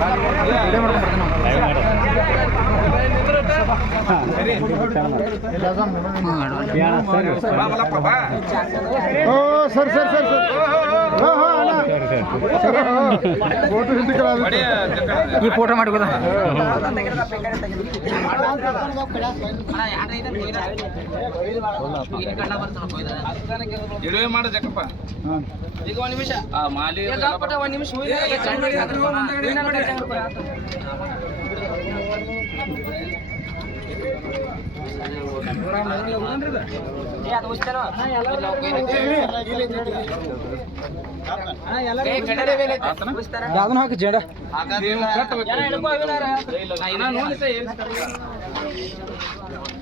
अर बावा बावा बावा sir photo ಮಾಡಬಹುದು ಈಗ ಒಂದ್ ನಿಮಿಷ ಅಣ್ಣ ಹಾಕಿ ನೂರನೇ